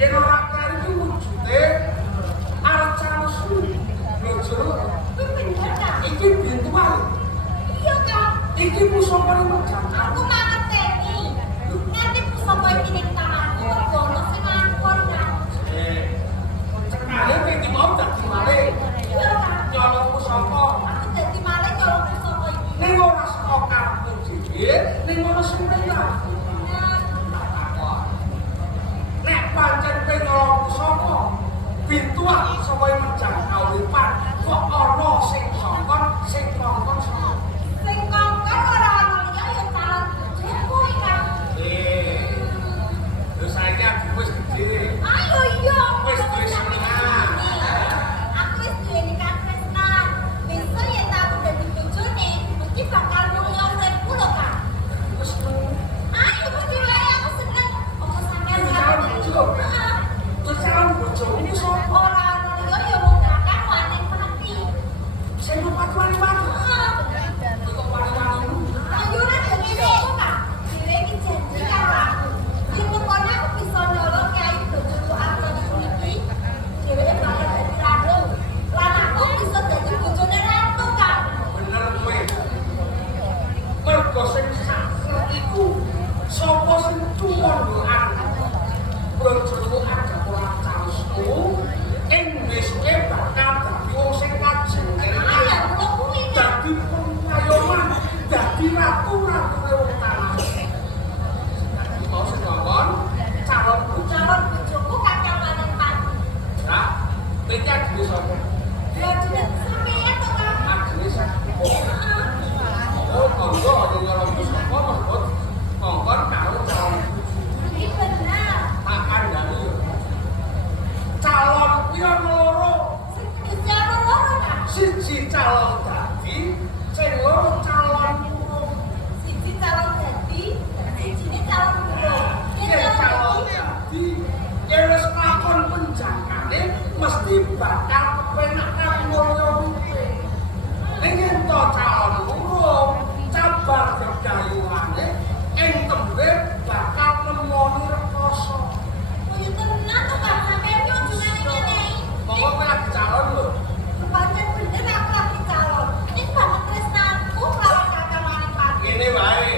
yen ora kari ku wujude arep sulu bojo iki bintuan Iya, Kak. iki pusaka ning jantan Aku gak ngerteni. Ngerti pusaka iki ning tanganku mergo ono sing ngangkon, Kak. cekale iki mau dadi malih Iya, Kak. nyolong pusaka Aku dadi malah nyolong pusaka iki. ning ora saka karepmu dhewe ning ono sing perintah nek pancen nyolong pusaka bintuan saka menjang kauripan kok ana sing songkon sing kongkon saka Sing kongkon ora ono liya ya calon bojoku iki, Kak. lho saiki aku wis gedhe Ayo iya. Wis duwe senengan. Aku wis duwe nikah tresnan. Besok yen aku dadi bojone, mesti bakal mulya uripku lho, Kak. wis Ayo mesti wae aku seneng. Apa sampean calon bojo Heeh. terus calon bojo ini sapa Ora ono liya ya wong kakang waning mati. sing patuane wae Heeh. kok wani-wani Ayo ora dene kok, Kak. Dhewe iki janji karo aku. Yen pokoknya aku bisa nolong Kyai bojoku Antoni iki, dheweke bakal dadi ratu. Lan aku bisa dadi bojone ratu, Kak. bener kowe mergo sing sakit iku sapa sing tuwa ndoan bojoku ada ora caosku ing besok bakal dadi wong sing lajeng Ayo kok kuwi, Kak. dadi pengayoman dadi ratu-ratune wong tanah dadi mau sing ngomong calon bojo Calon bojoku kakang waning mati. ya iki dhewe sapa Ya jeneng sampeyan to, Kak. ajine sak Heeh. oh kanggo aja nyolong pusaka mergo kongkon karo calon Iki bener. tak kandhani yo calon kuwi ana loro Sing kedua loro, Kak. siji calon dadi sing loro calon urung Siji calon dadi, sijine calon burung. yen calon dadi yen wis lakon penjangkane mesti bakal kepenak mulya rupe ning yen to calon urung cabar gegayuhane ing tembe bakal nemoni rekoso Oh ya tenan to, Kak. Sampeyan yo ujungane ngene. monggo kowe lagi calon lho Pancen bener aku lagi calon. Ini banget tresnaku lawan kakang waning mati. ngene wae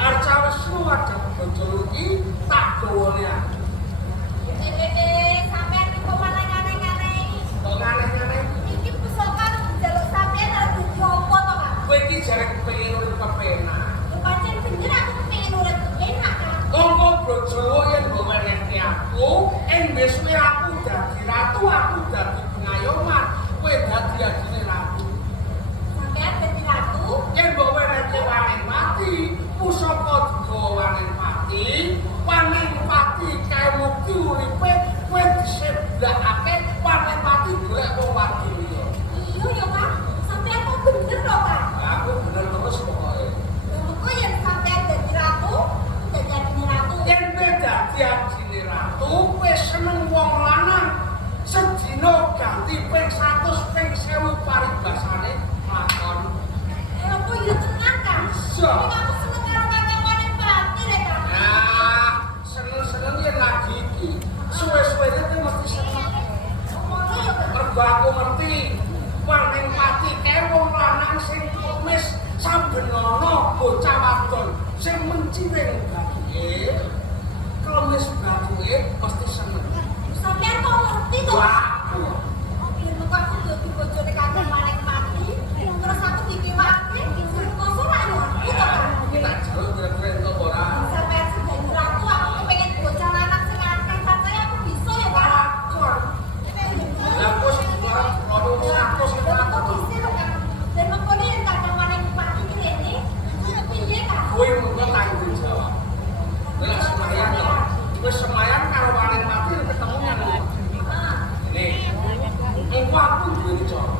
arca wisnu ada bojo iki tak gawane aku Sampeyan iki kok malah ngane-ngane. kok nganeh-nganeh Iki pusaka njaluk sampeyan arep dadi opo to, Kak? kowe iki jare kepengin urip kepenak Ya pancen bener aku kepengin urip enak, Kak. monggo bojo yen goweneke aku ing besok aku dadi ratu aku dadi pengayoman kowe dadi adine ratu Sampeyan dadi ratu. yen goweneke waning mati pusaka digawa waning pati kae mukti uripe kowe diseblakake waning pati golek wong wadon liya Iya ya, Kak. Sampeyan kok bener lho, Kak. aku bener terus pokoke Ya mengko yen sampeyan dadi ratu, dadi adine ratu. yen kowe dadi adine ratu kowe seneng wong lanang sedina ganti ping 100 ping 1000 paribasane lakon Ya apa ya tenan, Kak? Bisa. Ini aku seneng karo kakang waning mati rek, Kak. nah seneng-seneng yen lagi iki suwe-suwene kowe mesti seneng Ngono ya, Kak. mergo aku ngerti waning pati kae wong lanang sing kumis saben ana bocah wadon sing menciring bathuke klemis bathuke mesti seneng Sampeyan kok ngerti to? wah Yen mengko aku dadi bojone kakang waning mati, terus aku dikiwake, sing koso ra yo aku to, Kak. kita jaluk kira-kira entuk ora Sampeyan sing dadi ratu, aku kepengin bocah lanang sing akeh saja aku bisa ya, Kak. lakon lah kok sing ora ono satu sing Kok lakon bisa to, Kak? Dan mengko yen kakang waning mati ki rene, piye, Kak? kowe mengko tanggung jawab lha semayan to wis semayan karo waning mati ketemu nang Ah, ini engko aku duwe cara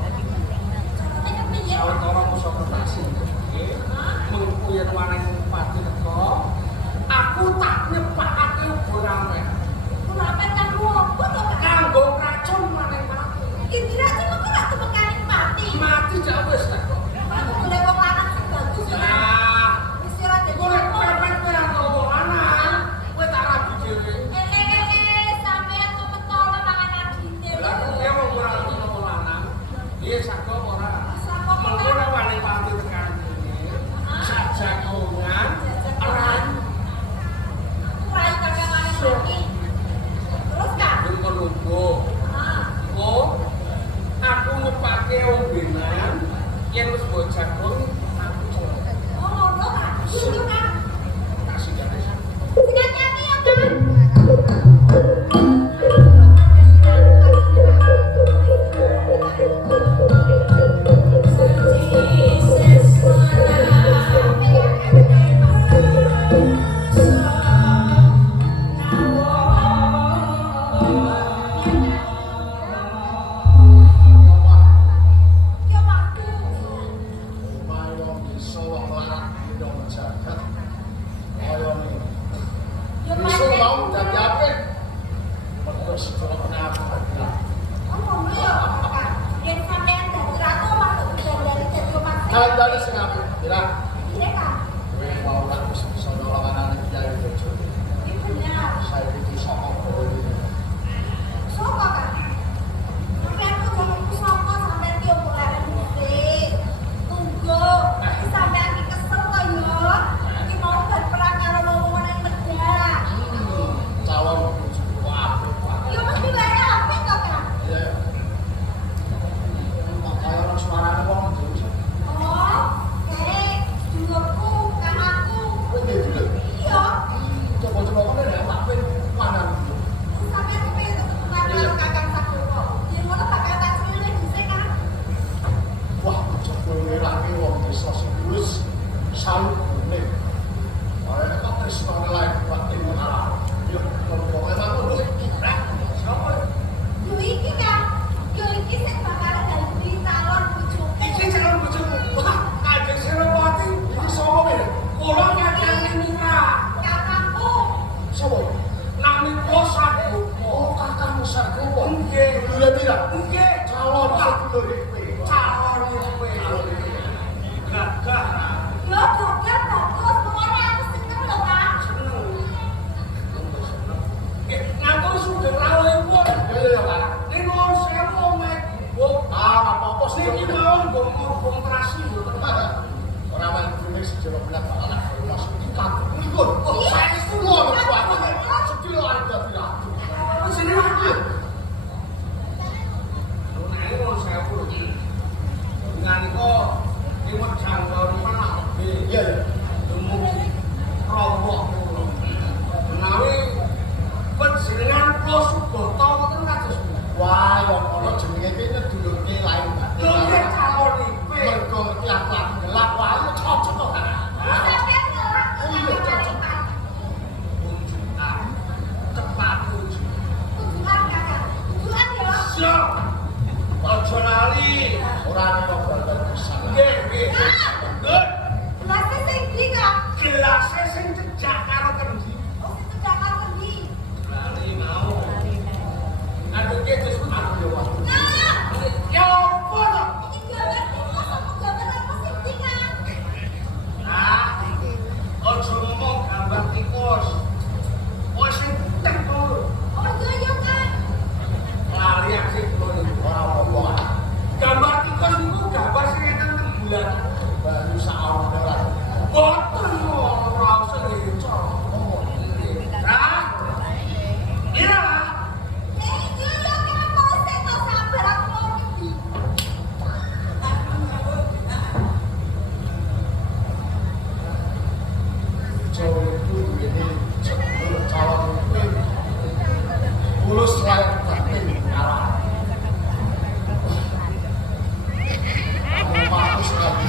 carane piye? sawetara pusaka taksih mengko yen waning pati teko aku tak nyepakake boramen Kulapen kan opo to, Kak? kanggo racun waning mati Indra tuh kok ora temekaning mati. mati jak wis teko Aku golek wong lanang sing bagus ya, Kak. nah Wis ora dadi golek apa. pepet kowe ana wong lanang kowe tak rabi dhewe wis kok kenapa. Oh, ngono ya, Kakak. Yen sampean dadi ratu masuk dari dadi omah. Kandhane sing apik, Ira. Iya, Kak. Kowe mau ora wis bisa nolong anane Kyai Bejo. Iya bener. Saiki iki sapa kowe iki? Sopo, Kak? Sampean kok jangan sapa sampean ki opo arep musik. Tunggu, sampean ki kesel to yo. Ki mau buat perang karo wong nang Medak. Calon bojoku apik banget. Yo mesti wae apik kok, Kak. Iya. Makanya orang suaranya wong ndi? Oh, kayak dulurku, kakakku. Kowe ndi dulu? Iya. Coba-coba kowe nek tak mana dulu. Sampean kepengen ketemu karo Kakang Sadowo. Yen ngono bakal tak celuk dhisik, Kak. Wah, coba ngerangi wong desa sing wis salune. Ora kok tresno lain batin ala. Yo, kok emang ngono iki. Sapa? Yo iki, Kak. Yo iki sing bakal dadi calon bojoku. Iki calon bojoku. Wah, Kanjeng Senopati, iki sapa kowe? Kula nyakane Mira. Kakakku. Sapa? Nami kula Sagopo. Oh, kakakmu Sagopo. Nggih. Dulure pira? Nggih, Calon sedulur kowe. calon kowe. Gagah. Yo gagah bagus, pokoknya aku seneng lho, Kak. Seneng. Ngatur sugeng rawuhipun. Ya ya, Pak. Ning nuwun sewu mek buk. Ah, apa-apa sih. Niki mawon ngomong terasi mboten Pak. Ora wani kuwi sejono benak bakal masuk ikan. Niku. Oh, Iya. saya itu lho kuat. Sedilo arep dadi ratu. Sini Pak. Nek nuwun sewu iki. Nganika liwat jangkau mana? Iya ya. Dumung rombok kula. Menawi panjenengan kula Subata wonten kados pundi? Wah, yang ono jenenge iki ngedulurke lain, Pak. Lho nek calon iki Mergo ngerti aku lagi gelap, wah itu cocok kok, Kak. Sampean ngelak Iya, cocok. kunjungan tepat kunjungan. Tujuan, Kakak. Tujuan ya. Siap. Aja lali. Ora ana bal-bal kesal. Nggih, nggih. Good. Gelasnya sing ndi, Kak? Gelasnya sing cecak karo kendi. Oh, sing cedhak karo kendi. Lali mau. Aduh ki disebut aku yo wae. Kak, Ya apa to? iki gambar tikus apa gambar apa sih iki, Kak? Ah. Aja ngomong gambar tikus. Wes sing tek to. Oh iya iya, Kak. Lali aku kula niku. Ora apa-apa, Kak. Gambar tikus niku gambar sing enten teng bulan. Baru saone ora. Boten ngono ora usah ngeco. Oh, Kak. Iya. Eh, iya iya, Kak. Mau sing mau sabar aku mau kendi. Jawa itu ini calon kuwi. Mulus lain batin arah. Kamu mau sekali.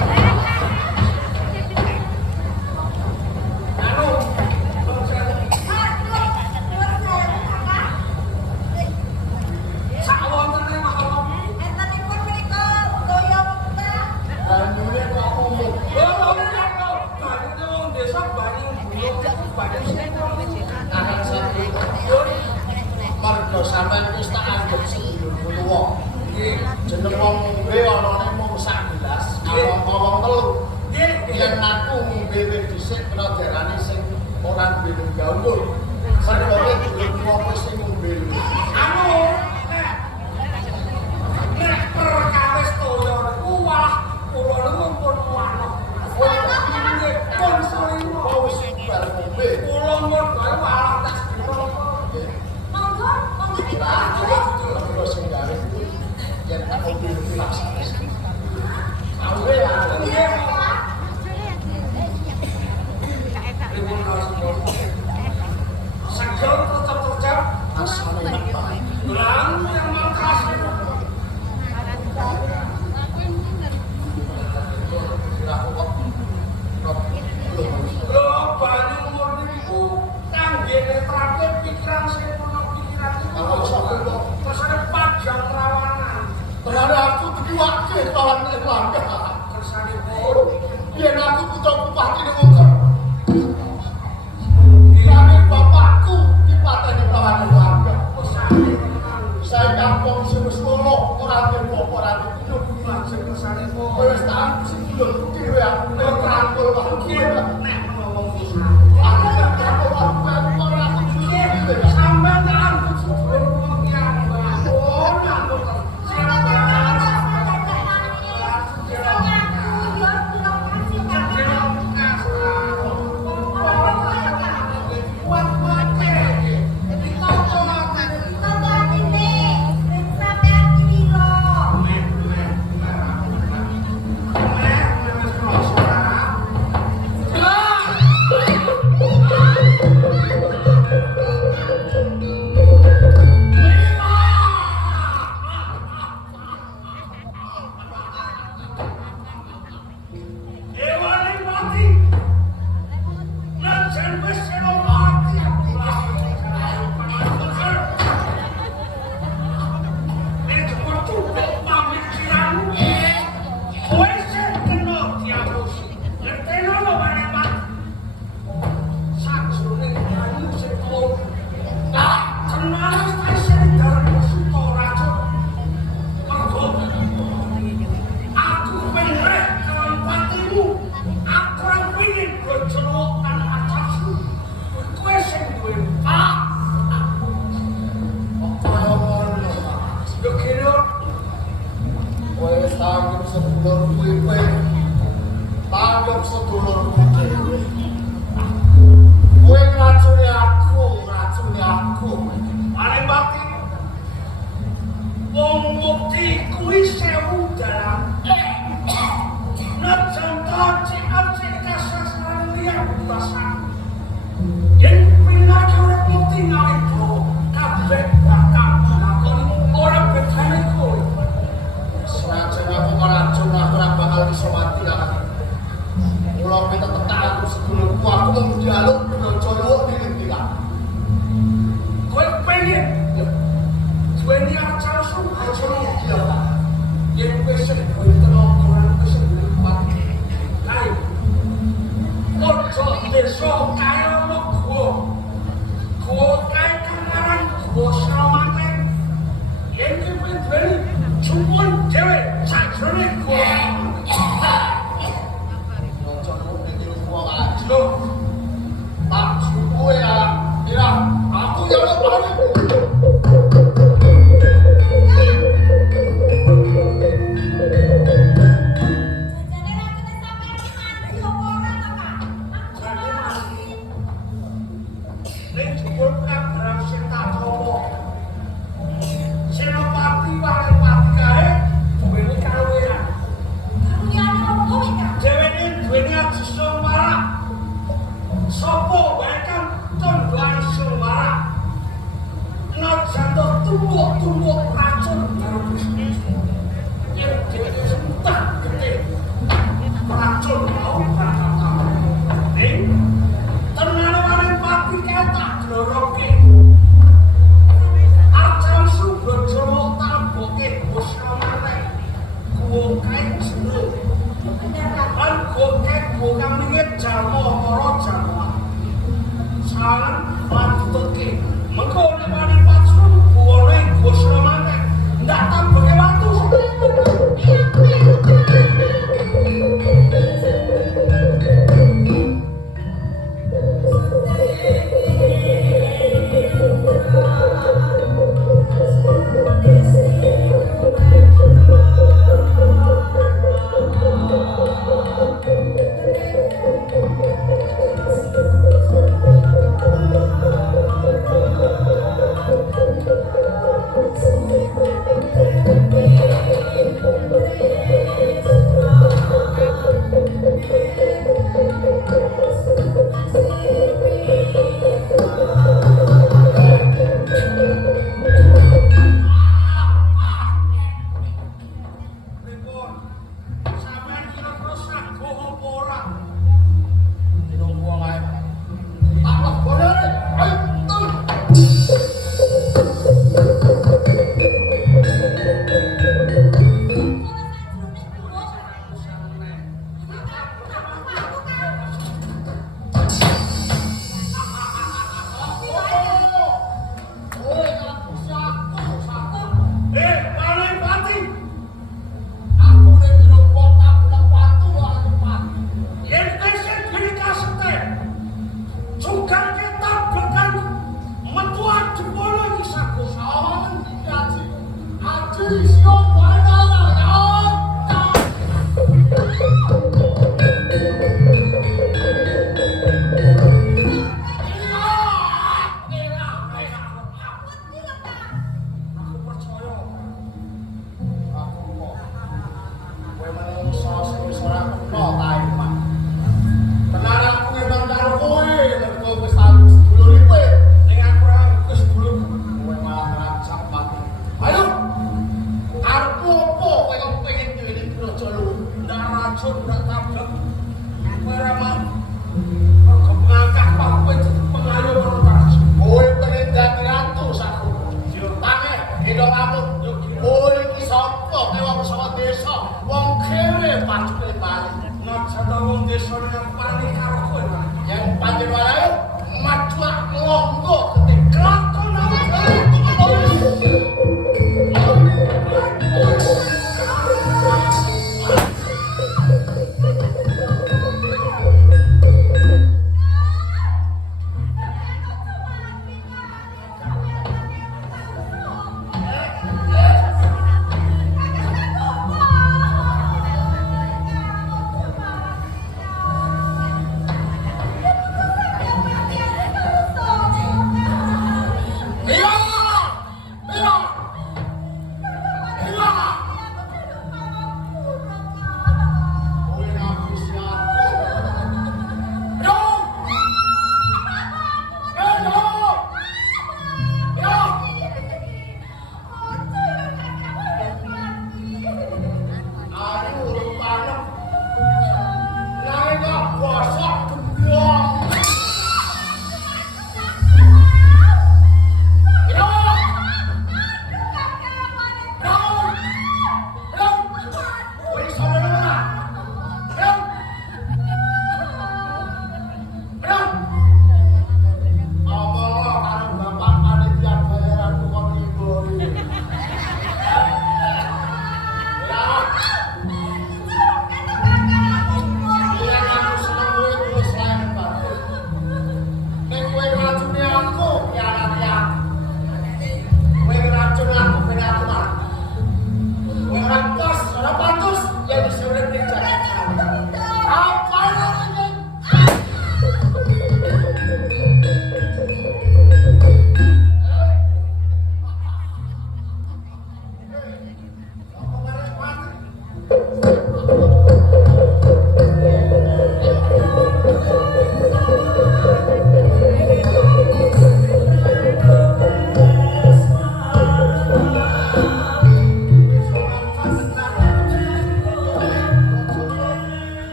Anu. Aduh, nyuwun sewu, Kakak. Sawontene mawon. Entenipun menika daya muta. Banyune kok umum. Oh, banyune wong desa banyu gunung itu banyu sing Akan satu. Mergo sampean wis tak anggap sedulur tuwa. nggih. Jeneng wong ngombe anane mung sak gelas, awong-awong telu. Nggih, Yen aku ngombe wis dhisik kena diarani sing ora duwe gaul. Mergo iki wong wis sing ngombe. anu nek perkawis toya niku walah kula niku pun wanok. Nggih, pun selingkuh. Kok wis bar ngombe. Kula mun bae walah tas dina. Monggo, monggo Lah, dipun. mergo sing gawe kuwi yen tak ngombe iki laksane. Awe lah. Iya, Kak. Pripun kawula? Saged tetep Asane enak banget. Lang yang makasih. Lho banyu murni niku kangge netrake pikiran sing ono pikiran niku. Kalau sampe kok Kersane pajang rawanan. ternyata aku dikuake kawan Erlangga. Kersane pun Yen aku putra bupati ning Bogor. Kami bapakku dipateni kawan Erlangga. kesane sampean tak angkut sedulur wong ki ambak. Oh, angkut. Vision